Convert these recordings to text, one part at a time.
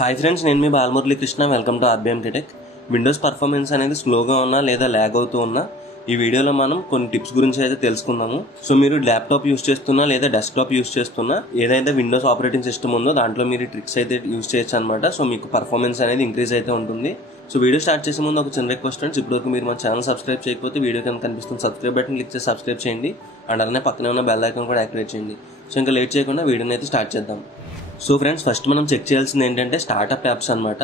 Hi friends, నేను మీ Balamurali Krishna. Welcome to RBM tech. Windows performance అనేది స్లోగా ఉన్నా లేదా ల్యాగ్ అవుతూ ఉన్నా ఈ వీడియోలో మనం కొన్ని టిప్స్ గురించి అయితే తెలుసుకుందాము. సో మీరు ల్యాప్టాప్ యూస్ చేస్తున్నా లేదా డెస్క్టాప్ యూస్ చేస్తున్నా ఏదైతే విండోస్ ఆపరేటింగ్ సిస్టమ్ ఉందో దాంట్లో మీరు ట్రిక్స్ అయితే యూస్ చేయొచ్చు అనమాట. సో మీకు పర్ఫార్మెన్స్ అనేది ఇంక్రీజ్ అయితే ఉంటుంది. సో వీడియో స్టార్ట్ చేసే ముందు ఒక చిన్న రిక్వెస్ట్ ఫ్రెండ్స్, ఇప్పటివరకు మీరు మన ఛానల్ సబ్స్క్రైబ్ చేయకపోతే వీడియో కింద కనిపిస్తుంది సబ్స్క్రైబ్ బటన్ క్లిక్ చేసి సబ్స్క్రైబ్ చేయండి. అండ్ అలానే పక్కనే ఉన్న బెల్ ఐకాన్ కూడా యాక్టివేట్ చేయండి. సో ఇంకా లేట్ చేయకుండా వీడియోని అయితే స్టార్ట్ చేద్దాం. సో ఫ్రెండ్స్, ఫస్ట్ మనం చెక్ చేయాల్సింది ఏంటంటే స్టార్టప్ యాప్స్ అనమాట.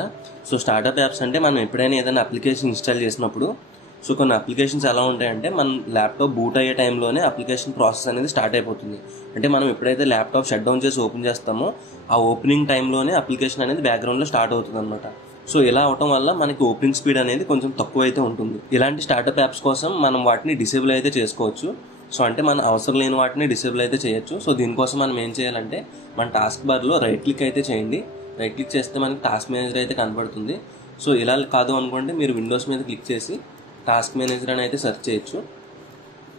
సో స్టార్టప్ యాప్స్ అంటే మనం ఎప్పుడైనా ఏదైనా అప్లికేషన్ ఇన్స్టాల్ చేసినప్పుడు సో కొన్ని అప్లికేషన్స్ ఎలా ఉంటాయంటే మన ల్యాప్టాప్ బూట్ అయ్యే టైంలోనే అప్లికేషన్ ప్రాసెస్ అనేది స్టార్ట్ అయిపోతుంది. అంటే మనం ఎప్పుడైతే ల్యాప్టాప్ షట్ డౌన్ చేసి ఓపెన్ చేస్తామో ఆ ఓపెనింగ్ టైంలోనే అప్లికేషన్ అనేది బ్యాక్గ్రౌండ్లో స్టార్ట్ అవుతుంది అనమాట. సో ఇలా అవటం వల్ల మనకి ఓపెనింగ్ స్పీడ్ అనేది కొంచెం తక్కువ అయితే ఉంటుంది. ఇలాంటి స్టార్టప్ యాప్స్ కోసం మనం వాటిని డిసేబుల్ అయితే చేసుకోవచ్చు. సో అంటే మన అవసరం లేని వాటిని డిసేబుల్ అయితే చేయొచ్చు. సో దీనికోసం మనం ఏం చేయాలంటే మన టాస్క్ బార్లో రైట్ క్లిక్ అయితే చేయండి. రైట్ క్లిక్ చేస్తే మనకి టాస్క్ మేనేజర్ అయితే కనపడుతుంది. సో ఇలా కాదు అనుకోండి, మీరు విండోస్ మీద క్లిక్ చేసి టాస్క్ మేనేజర్ అని అయితే సెర్చ్ చేయొచ్చు.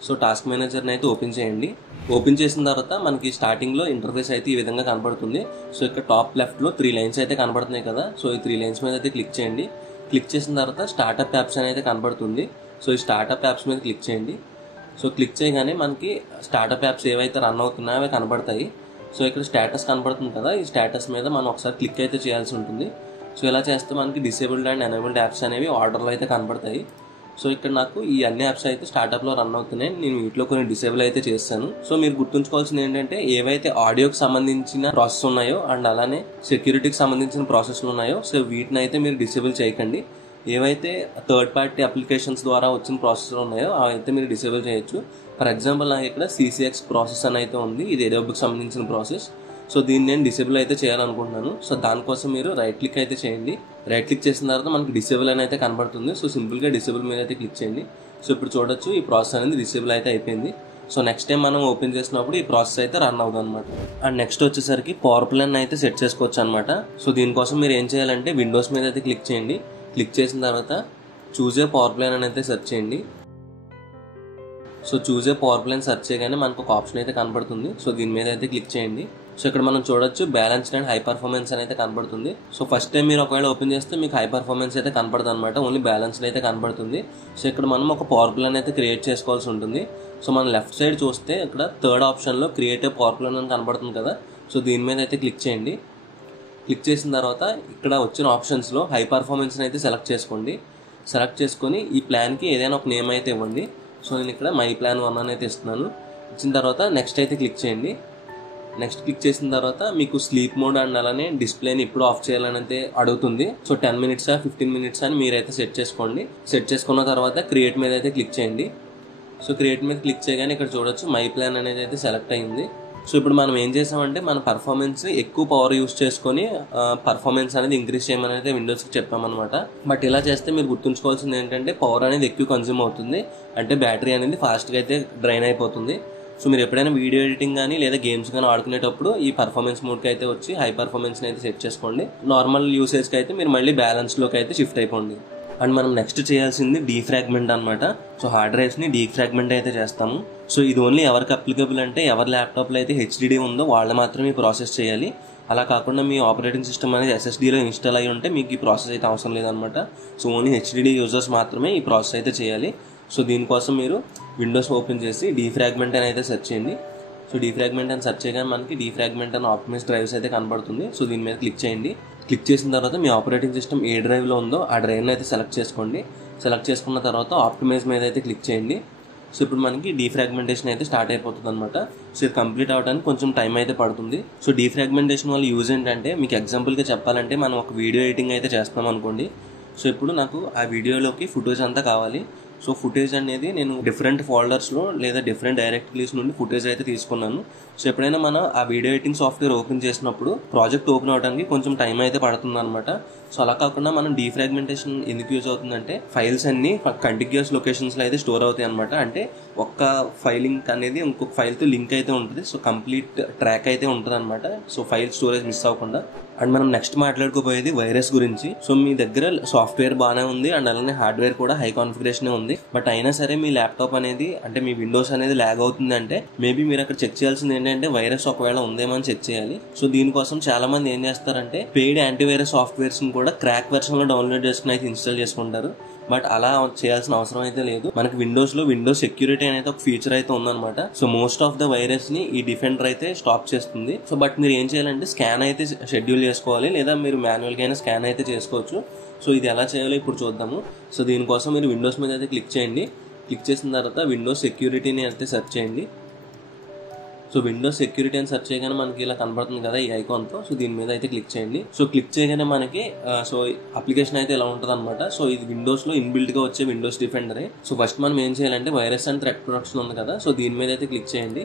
సో టాస్క్ మేనేజర్ని అయితే ఓపెన్ చేయండి. ఓపెన్ చేసిన తర్వాత మనకి స్టార్టింగ్లో ఇంటర్ఫేస్ అయితే ఈ విధంగా కనపడుతుంది. సో ఇక్కడ టాప్ లెఫ్ట్లో 3 లైన్స్ అయితే కనపడుతున్నాయి కదా. సో ఈ 3 లైన్స్ మీద అయితే క్లిక్ చేయండి. క్లిక్ చేసిన తర్వాత స్టార్టప్ యాప్స్ అని అయితే కనపడుతుంది. సో ఈ స్టార్టప్ యాప్స్ మీద క్లిక్ చేయండి. సో క్లిక్ చేయగానే మనకి స్టార్టప్ యాప్స్ ఏవైతే రన్ అవుతున్నాయో అవి కనబడతాయి. సో ఇక్కడ స్టేటస్ కనబడుతుంది కదా, ఈ స్టేటస్ మీద మనం ఒకసారి క్లిక్ అయితే చేయాల్సి ఉంటుంది. సో ఇలా చేస్తే మనకి డిసేబుల్డ్ అండ్ ఎనేబుల్డ్ యాప్స్ అనేవి ఆర్డర్లో అయితే కనబడతాయి. సో ఇక్కడ నాకు ఈ అన్ని యాప్స్ అయితే స్టార్టప్లో రన్ అవుతున్నాయి. నేను వీటిలో కొన్ని డిసేబుల్ అయితే చేస్తాను. సో మీరు గుర్తుంచుకోవాల్సింది ఏంటంటే ఏవైతే ఆడియోకి సంబంధించిన ప్రాసెస్ ఉన్నాయో అండ్ అలానే సెక్యూరిటీకి సంబంధించిన ప్రాసెస్లు ఉన్నాయో సో వీటిని అయితే మీరు డిసేబుల్ చేయకండి. ఏవైతే థర్డ్ పార్టీ అప్లికేషన్స్ ద్వారా వచ్చిన ప్రాసెస్లు ఉన్నాయో అవి అయితే మీరు డిసేబుల్ చేయొచ్చు. ఫర్ ఎగ్జాంపుల్ నాకు ఇక్కడ CCX ప్రాసెస్ అని అయితే ఉంది. ఇది అడోబీకి సంబంధించిన ప్రాసెస్. సో దీన్ని నేను డిసేబుల్ అయితే చేయాలనుకుంటున్నాను. సో దానికోసం మీరు రైట్ క్లిక్ అయితే చేయండి. రైట్ క్లిక్ చేసిన తర్వాత మనకి డిసేబుల్ అని అయితే కనబడుతుంది. సో సింపుల్గా డిసేబుల్ మీద అయితే క్లిక్ చేయండి. సో ఇప్పుడు చూడొచ్చు ఈ ప్రాసెస్ అనేది డిసేబుల్ అయితే అయిపోయింది. సో నెక్స్ట్ టైం మనం ఓపెన్ చేసినప్పుడు ఈ ప్రాసెస్ అయితే రన్ అవుతుంది అనమాట. అండ్ నెక్స్ట్ వచ్చేసరికి పవర్ ప్లాన్ అయితే సెట్ చేసుకోవచ్చు అనమాట. సో దీనికోసం మీరు ఏం చేయాలంటే విండోస్ మీద అయితే క్లిక్ చేయండి. క్లిక్ చేసిన తర్వాత చూజే పవర్ ప్లాన్ అని అయితే సెర్చ్ చేయండి. సో చూజే పవర్ ప్లాన్ సెర్చ్ చేయగానే మనకు ఒక ఆప్షన్ అయితే కనబడుతుంది. సో దీని మీద అయితే క్లిక్ చేయండి. సో ఇక్కడ మనం చూడొచ్చు బ్యాలెన్స్డ్ అండ్ హై పర్ఫార్మెన్స్ అని అయితే కనబడుతుంది. సో ఫస్ట్ టైం మీరు ఒకవేళ ఓపెన్ చేస్తే మీకు హై పర్ఫార్మెన్స్ అయితే కనపడదు అనమాట, ఓన్లీ బ్యాలెన్స్డ్ అయితే కనబడుతుంది. సో ఇక్కడ మనం ఒక పవర్ ప్లాన్ అయితే క్రియేట్ చేసుకోవాల్సి ఉంటుంది. సో మనం లెఫ్ట్ సైడ్ చూస్తే ఇక్కడ థర్డ్ ఆప్షన్లో క్రియేటివ్ పవర్ ప్లాన్ అని కనబడుతుంది కదా. సో దీని మీద అయితే క్లిక్ చేయండి. క్లిక్ చేసిన తర్వాత ఇక్కడ వచ్చిన ఆప్షన్స్లో హై పర్ఫార్మెన్స్ని అయితే సెలెక్ట్ చేసుకోండి. సెలెక్ట్ చేసుకొని ఈ ప్లాన్కి ఏదైనా ఒక నేమ్ అయితే ఇవ్వండి. సో నేను ఇక్కడ మై ప్లాన్ 1 అని అయితే ఇస్తున్నాను. ఇచ్చిన తర్వాత నెక్స్ట్ అయితే క్లిక్ చేయండి. నెక్స్ట్ క్లిక్ చేసిన తర్వాత మీకు స్లీప్ మోడ్ అండ్ అలానే డిస్ప్లేని ఇప్పుడు ఆఫ్ చేయాలని అయితే అడుగుతుంది. సో 10 మినిట్సా 15 మినిట్స్ అని మీరైతే సెట్ చేసుకోండి. సెట్ చేసుకున్న తర్వాత క్రియేట్ మీద అయితే క్లిక్ చేయండి. సో క్రియేట్ మీద క్లిక్ చేయగానే ఇక్కడ చూడొచ్చు మై ప్లాన్ అనేది అయితే సెలెక్ట్ అయ్యింది. సో ఇప్పుడు మనం ఏం చేసామంటే మన పర్ఫార్మెన్స్ ఎక్కువ పవర్ యూస్ చేసుకొని పర్ఫార్మెన్స్ అనేది ఇంక్రీజ్ చేయమని అయితే విండోస్కి చెప్పామన్నమాట. బట్ ఇలా చేస్తే మీరు గుర్తుంచుకోవాల్సింది ఏంటంటే పవర్ అనేది ఎక్కువ కన్జ్యూమ్ అవుతుంది. అంటే బ్యాటరీ అనేది ఫాస్ట్గా అయితే డ్రైన్ అయిపోతుంది. సో మీరు ఎప్పుడైనా వీడియో ఎడిటింగ్ కానీ లేదా గేమ్స్ కానీ ఆడుకునేటప్పుడు ఈ పర్ఫార్మెన్స్ మోడ్కి అయితే వచ్చి హై పర్ఫార్మెన్స్ని అయితే సెట్ చేసుకోండి. నార్మల్ యూసేజ్కి అయితే మీరు మళ్ళీ బ్యాలెన్స్లోకి అయితే షిఫ్ట్ అయిపోండి. అండ్ మనం నెక్స్ట్ చేయాల్సింది డీఫ్రాగ్మెంట్ అనమాట. సో హార్డ్ డ్రైవ్స్ని డీఫ్రాగ్మెంట్ అయితే చేస్తాము. సో ఇది ఓన్లీ ఎవరికి అప్లికబుల్ అంటే ఎవరి ల్యాప్టాప్లో అయితే HDD ఉందో వాళ్ళు మాత్రమే ఈ ప్రాసెస్ చేయాలి. అలా కాకుండా మీ ఆపరేటింగ్ సిస్టమ్ అనేది SSDలో ఇన్స్టాల్ అయ్యి ఉంటే మీకు ఈ ప్రాసెస్ అయితే అవసరం లేదనమాట. సో ఓన్లీ HDD యూజర్స్ మాత్రమే ఈ ప్రాసెస్ అయితే చేయాలి. సో దీనికోసం మీరు విండోస్ ఓపెన్ చేసి డీఫ్రాగ్మెంట్ అని అయితే సెర్చ్ చేయండి. సో డీఫ్రాగ్మెంట్ అని సెర్చ్ చేయగానే మనకి డీఫ్రాగ్మెంట్ అని ఆప్టిమైజ్ డ్రైవ్స్ అయితే కనబడుతుంది. సో దీని మీద క్లిక్ చేయండి. క్లిక్ చేసిన తర్వాత మీ ఆపరేటింగ్ సిస్టమ్ ఏ డ్రైవ్లో ఉందో ఆ డ్రైవ్ని అయితే సెలెక్ట్ చేసుకోండి. సెలెక్ట్ చేసుకున్న తర్వాత ఆప్టిమైజ్ మీద అయితే క్లిక్ చేయండి. సో ఇప్పుడు మనకి డీఫ్రాగ్మెంటేషన్ అయితే స్టార్ట్ అయిపోతుంది అనమాట. సో ఇది కంప్లీట్ అవ్వడానికి కొంచెం టైం అయితే పడుతుంది. సో డీఫ్రాగ్మెంటేషన్ వల్ల యూజ్ ఏంటంటే మీకు ఎగ్జాంపుల్గా చెప్పాలంటే మనం ఒక వీడియో ఎడిటింగ్ అయితే చేస్తాం అనుకోండి. సో ఇప్పుడు నాకు ఆ వీడియోలోకి ఫుటేజ్ అంతా కావాలి. సో ఫుటేజ్ అనేది నేను డిఫరెంట్ ఫోల్డర్స్లో లేదా డిఫరెంట్ డైరెక్టరీస్ నుండి ఫుటేజ్ అయితే తీసుకున్నాను. సో ఎప్పుడైనా మనం ఆ వీడియో ఎడిటింగ్ సాఫ్ట్వేర్ ఓపెన్ చేసినప్పుడు ప్రాజెక్ట్ ఓపెన్ అవడానికి కొంచెం టైం అయితే పడుతుంది అనమాట. సో అలా కాకుండా మనం డీఫ్రాగ్మెంటేషన్ ఎందుకు యూజ్ అవుతుందంటే ఫైల్స్ అన్ని కంటిగ్యూస్ లొకేషన్స్లో అయితే స్టోర్ అవుతాయి అనమాట. అంటే ఒక్క ఫైల్ లింక్ అనేది ఇంకొక ఫైల్తో లింక్ అయితే ఉంటుంది. సో కంప్లీట్ ట్రాక్ అయితే ఉంటుంది అనమాట. సో ఫైల్ స్టోరేజ్ మిస్ అవ్వకుండా. అండ్ మనం నెక్స్ట్ మాట్లాడుకోపోయేది వైరస్ గురించి. సో మీ దగ్గర సాఫ్ట్వేర్ బాగానే ఉంది అండ్ అలానే హార్డ్వేర్ కూడా హై కాన్ఫిగరేషన్ ఉంది, బట్ అయినా సరే మీ ల్యాప్టాప్ అనేది అంటే మీ విండోస్ అనేది ల్యాగ్ అవుతుంది అంటే మేబీ మీరు అక్కడ చెక్ చేయాల్సింది ఏంటంటే వైరస్ ఒకవేళ ఉందేమో అని చెక్ చేయాలి. సో దీనికోసం చాలా మంది ఏం చేస్తారంటే పెయిడ్ యాంటీవైరస్ సాఫ్ట్వేర్స్ ని కూడా క్రాక్ వెర్షన్ లో డౌన్లోడ్ చేసుకుని అయితే ఇన్స్టాల్ చేసుకుంటారు. బట్ అలా చేయాల్సిన అవసరం అయితే లేదు. మనకి విండోస్ లో విండోస్ సెక్యూరిటీ అనేది ఒక ఫీచర్ అయితే ఉందన్నమాట. So most of the virus ని ఈ డిఫెండర్ అయితే స్టాప్ చేస్తుంది. సో బట్ మీరు ఏం చేయాలంటే స్కాన్ అయితే షెడ్యూల్ చేసుకోవాలి, లేదా మీరు మాన్యువల్ గా అయినా స్కాన్ అయితే చేసుకోవచ్చు. సో ఇది ఎలా చేయాలో ఇప్పుడు చూద్దాము. సో దీనికోసం మీరు విండోస్ మీద అయితే క్లిక్ చేయండి. క్లిక్ చేసిన తర్వాత విండోస్ సెక్యూరిటీని అయితే సెర్చ్ చేయండి. సో విండోస్ సెక్యూరిటీ అని సెర్చ్ చేయగానే మనకి ఇలా కనబడుతుంది కదా ఈ ఐకాన్తో. సో దీని మీద అయితే క్లిక్ చేయండి. సో క్లిక్ చేయగానే మనకి సో అప్లికేషన్ అయితే ఇలా ఉంటుంది అనమాట. సో ఇది విండోస్ లో ఇన్బిల్ట్ గా వచ్చే విండోస్ డిఫెండరే. సో ఫస్ట్ మనం ఏం చేయాలంటే వైరస్ అండ్ థ్రెట్ ప్రొటెక్షన్ ఉంది కదా, సో దీని మీద అయితే క్లిక్ చేయండి.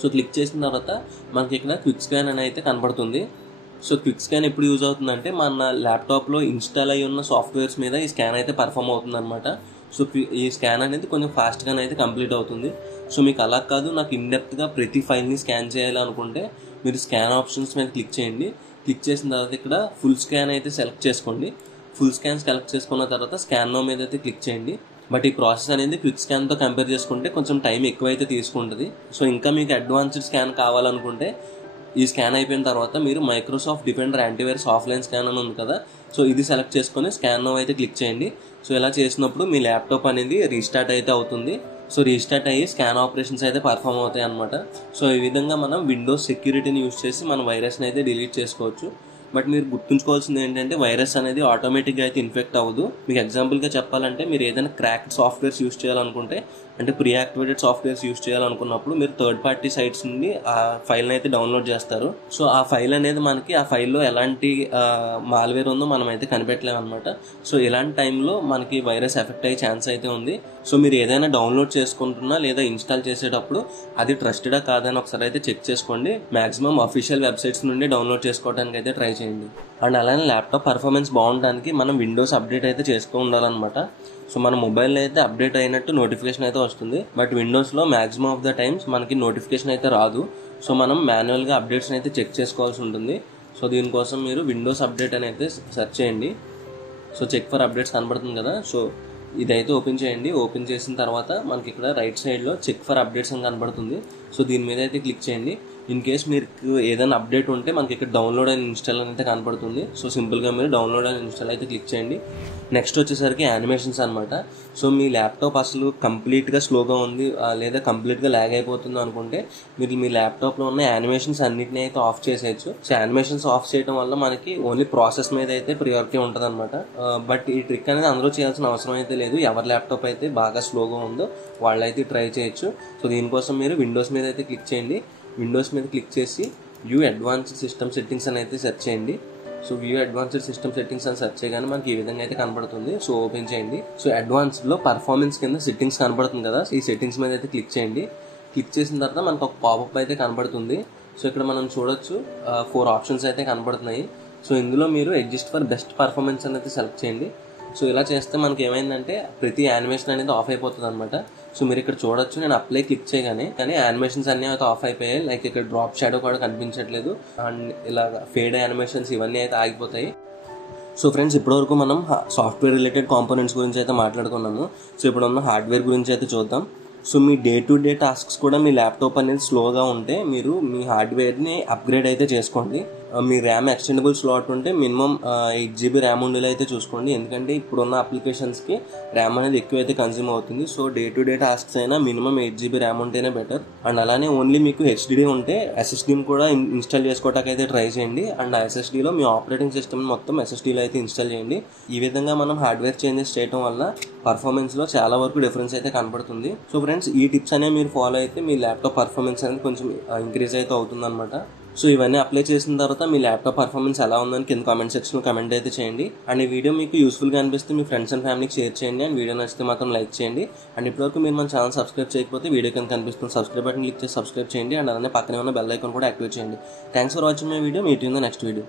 సో క్లిక్ చేసిన తర్వాత మనకి ఇక్కడ క్విక్ స్కాన్ అని అయితే కనబడుతుంది. సో క్విక్ స్కాన్ ఎప్పుడు యూజ్ అవుతుందంటే మన ల్యాప్టాప్లో ఇన్స్టాల్ అయ్యి ఉన్న సాఫ్ట్వేర్స్ మీద ఈ స్కాన్ అయితే పర్ఫామ్ అవుతుంది అనమాట. సో ఈ స్కాన్ అనేది కొంచెం ఫాస్ట్గానే అయితే కంప్లీట్ అవుతుంది. సో మీకు అలా కాదు, నాకు ఇన్డెప్త్గా ప్రతి ఫైల్ని స్కాన్ చేయాలనుకుంటే మీరు స్కాన్ ఆప్షన్స్ మీద క్లిక్ చేయండి. క్లిక్ చేసిన తర్వాత ఇక్కడ ఫుల్ స్కాన్ అయితే సెలెక్ట్ చేసుకోండి. ఫుల్ స్కాన్ సెలెక్ట్ చేసుకున్న తర్వాత స్కాన్ నో మీద అయితే క్లిక్ చేయండి. బట్ ఈ ప్రాసెస్ అనేది క్విక్ స్కాన్తో కంపేర్ చేసుకుంటే కొంచెం టైం ఎక్కువైతే తీసుకుంటుంది. సో ఇంకా మీకు అడ్వాన్స్డ్ స్కాన్ కావాలనుకుంటే ఈ స్కాన్ అయిపోయిన తర్వాత మీరు Microsoft defender antivirus offline scan అని ఉంది కదా, సో ఇది సెలెక్ట్ చేసుకొని స్కాన్ నో అయితే క్లిక్ చేయండి. సో ఇలా చేసినప్పుడు మీ ల్యాప్టాప్ అనేది రీస్టార్ట్ అయితే అవుతుంది. సో రీస్టార్ట్ అయ్యి స్కాన్ ఆపరేషన్స్ అయితే పర్ఫామ్ అవుతాయి అనమాట. సో ఈ విధంగా మనం విండోస్ సెక్యూరిటీని యూజ్ చేసి మన వైరస్ని అయితే డిలీట్ చేసుకోవచ్చు. బట్ మీరు గుర్తుంచుకోవాల్సింది ఏంటంటే వైరస్ అనేది ఆటోమేటిక్గా అయితే ఇన్ఫెక్ట్ అవ్వదు. మీకు ఎగ్జాంపుల్గా చెప్పాలంటే మీరు ఏదైనా క్రాక్డ్ సాఫ్ట్వేర్స్ యూజ్ చేయాలనుకుంటే అంటే ప్రీ యాక్టివేటెడ్ సాఫ్ట్వేర్స్ యూజ్ చేయాలనుకున్నప్పుడు మీరు థర్డ్ పార్టీ సైట్స్ నుండి ఆ ఫైల్ని అయితే డౌన్లోడ్ చేస్తారు. సో ఆ ఫైల్ అనేది మనకి ఆ ఫైల్లో ఎలాంటి మాల్వేర్ ఉందో మనం అయితే కనిపెట్టలేము అనమాట. సో ఇలాంటి టైంలో మనకి వైరస్ ఎఫెక్ట్ అయ్యే ఛాన్స్ అయితే ఉంది. సో మీరు ఏదైనా డౌన్లోడ్ చేసుకుంటున్నా లేదా ఇన్స్టాల్ చేసేటప్పుడు అది ట్రస్టెడా కాదని ఒకసారి అయితే చెక్ చేసుకోండి. మాక్సిమం అఫీషియల్ వెబ్సైట్స్ నుండి డౌన్లోడ్ చేసుకోవడానికి అయితే ట్రై చేయండి. అండ్ అలానే ల్యాప్టాప్ పర్ఫార్మెన్స్ బాగుండడానికి మనం విండోస్ అప్డేట్ అయితే చేసుకో ఉండాలన్నమాట. సో మన మొబైల్లో అయితే అప్డేట్ అయినట్టు నోటిఫికేషన్ అయితే వస్తుంది, బట్ విండోస్లో మ్యాక్సిమం ఆఫ్ ద టైమ్స్ మనకి నోటిఫికేషన్ అయితే రాదు. సో మనం మాన్యువల్గా అప్డేట్స్ని అయితే చెక్ చేసుకోవాల్సి ఉంటుంది. సో దీనికోసం మీరు విండోస్ అప్డేట్ అని అయితే సెర్చ్ చేయండి. సో చెక్ ఫర్ అప్డేట్స్ కనబడుతుంది కదా, సో ఇదైతే ఓపెన్ చేయండి. ఓపెన్ చేసిన తర్వాత మనకి ఇక్కడ రైట్ సైడ్లో చెక్ ఫర్ అప్డేట్స్ అని కనబడుతుంది. సో దీని మీద అయితే క్లిక్ చేయండి. ఇన్ కేస్ మీకు ఏదైనా అప్డేట్ ఉంటే మనకి ఇక్కడ డౌన్లోడ్ అండ్ ఇన్స్టాల్ అని అయితే కనపడుతుంది. సో సింపుల్గా మీరు డౌన్లోడ్ అండ్ ఇన్స్టాల్ అయితే క్లిక్ చేయండి. నెక్స్ట్ వచ్చేసరికి యానిమేషన్స్ అనమాట. సో మీ ల్యాప్టాప్ అసలు కంప్లీట్గా స్లోగా ఉంది లేదా కంప్లీట్గా ల్యాగ్ అయిపోతుంది అనుకుంటే మీరు మీ ల్యాప్టాప్లో ఉన్న యానిమేషన్స్ అన్నిటిని అయితే ఆఫ్ చేసేయచ్చు. సో యానిమేషన్స్ ఆఫ్ చేయడం వల్ల మనకి ఓన్లీ ప్రాసెస్ మీద అయితే ప్రియారిటీ ఉంటుంది అనమాట. బట్ ఈ ట్రిక్ అనేది అందరూ చేయాల్సిన అవసరం అయితే లేదు. ఎవరి ల్యాప్టాప్ అయితే బాగా స్లోగా ఉందో వాళ్ళైతే ట్రై చేయొచ్చు. సో దీనికోసం మీరు విండోస్ మీద అయితే క్లిక్ చేయండి. విండోస్ మీద క్లిక్ చేసి వ్యూ అడ్వాన్స్డ్ సిస్టమ్ సెట్టింగ్స్ అని అయితే సెర్చ్ చేయండి. So view advanced system settings అని సెర్చ్ చేయగానే మనకి ఈ విధంగా అయితే కనబడుతుంది. సో ఓపెన్ చేయండి. సో అడ్వాన్స్డ్లో పర్ఫార్మెన్స్ కింద సెట్టింగ్స్ కనబడుతుంది కదా, ఈ సెట్టింగ్స్ మీద అయితే క్లిక్ చేయండి. క్లిక్ చేసిన తర్వాత మనకు ఒక పాపప్ అయితే కనబడుతుంది. సో ఇక్కడ మనం చూడొచ్చు 4 ఆప్షన్స్ అయితే కనబడుతున్నాయి. సో ఇందులో మీరు అడ్జస్ట్ ఫర్ బెస్ట్ పర్ఫార్మెన్స్ అనేది సెలెక్ట్ చేయండి. సో ఇలా చేస్తే మనకి ఏమైందంటే ప్రతి యానిమేషన్ అనేది ఆఫ్ అయిపోతుంది అనమాట. సో మీరు ఇక్కడ చూడొచ్చు, నేను అప్లై క్లిక్ చేయగానే కానీ యానిమేషన్స్ అన్నీ అయితే ఆఫ్ అయిపోయాయి. లైక్ ఇక్కడ డ్రాప్ షాడో కూడా కనిపించట్లేదు అండ్ ఇలా ఫేడ్ యానిమేషన్స్ ఇవన్నీ అయితే ఆగిపోతాయి. సో ఫ్రెండ్స్, ఇప్పటివరకు మనం సాఫ్ట్వేర్ రిలేటెడ్ కాంపోనెంట్స్ గురించి అయితే మాట్లాడుకున్నాము. సో ఇప్పుడు మనం హార్డ్వేర్ గురించి అయితే చూద్దాం. So me day to day tasks కూడా మీ ల్యాప్టాప్ అనేది స్లోగా ఉంటే మీరు మీ హార్డ్వేర్ని అప్గ్రేడ్ అయితే చేసుకోండి. మీ ర్యామ్ ఎక్స్టెండబుల్ స్లాట్ ఉంటే మినిమం 8 GB ర్యామ్ ఉండేలా అయితే చూసుకోండి. ఎందుకంటే ఇప్పుడున్న అప్లికేషన్స్కి ర్యామ్ అనేది ఎక్కువైతే కన్జ్యూమ్ అవుతుంది. So day to day tasks అయినా మినిమం 8 GB ర్యామ్ ఉంటేనే బెటర్. అండ్ అలానే ఓన్లీ మీకు HDD ఉంటే SSDని కూడా ఇన్స్టాల్ చేసుకోవడానికి అయితే ట్రై చేయండి. అండ్ ఆ SSDలో మీ ఆపరేటింగ్ సిస్టమ్ మొత్తం SSDలో అయితే ఇన్స్టాల్ చేయండి. ఈ విధంగా మనం హార్డ్వేర్ చేంజెస్ చేయడం వల్ల పర్ఫార్మెన్స్లో చాలా వరకు డిఫరెన్స్ అయితే కనబడుతుంది. సో ఫ్రెండ్స్, ఈ టిప్స్ అనేవి మీరు ఫాలో అయితే మీ ల్యాప్టాప్ పర్ఫార్మెన్స్ అనేది కొంచెం ఇంక్రీజ్ అయితే అవుతుంది అనమాట. సో ఇవన్నీ అప్లై చేసిన తర్వాత మీ ల్యాప్టాప్ పర్ఫార్మెన్స్ ఎలా ఉందని కింద కామెంట్ సెక్షన్లో కామెంట్ అయితే చేయండి. అండ్ ఈ వీడియో మీకు యూస్ఫుల్గా అనిపిస్తే మీ ఫ్రెండ్స్ అండ్ ఫ్యామిలీకి షేర్ చేయండి. అండ్ వీడియో నచ్చితే మాత్రం లైక్ చేయండి. అండ్ ఇప్పటివరకు మీరు మన ఛానల్ సబ్స్క్రైబ్ చేయకపోతే వీడియో కింద కనిపిస్తుంది సబ్స్క్రైబ్ బటన్ క్లిక్ చేసి సబ్స్క్రైబ్ చేయండి. అండ్ అలానే పక్కనే ఉన్న బెల్ ఐకాన్ కూడా యాక్టివేట్ చేయండి. Thanks for watching my video. Meet in the next video.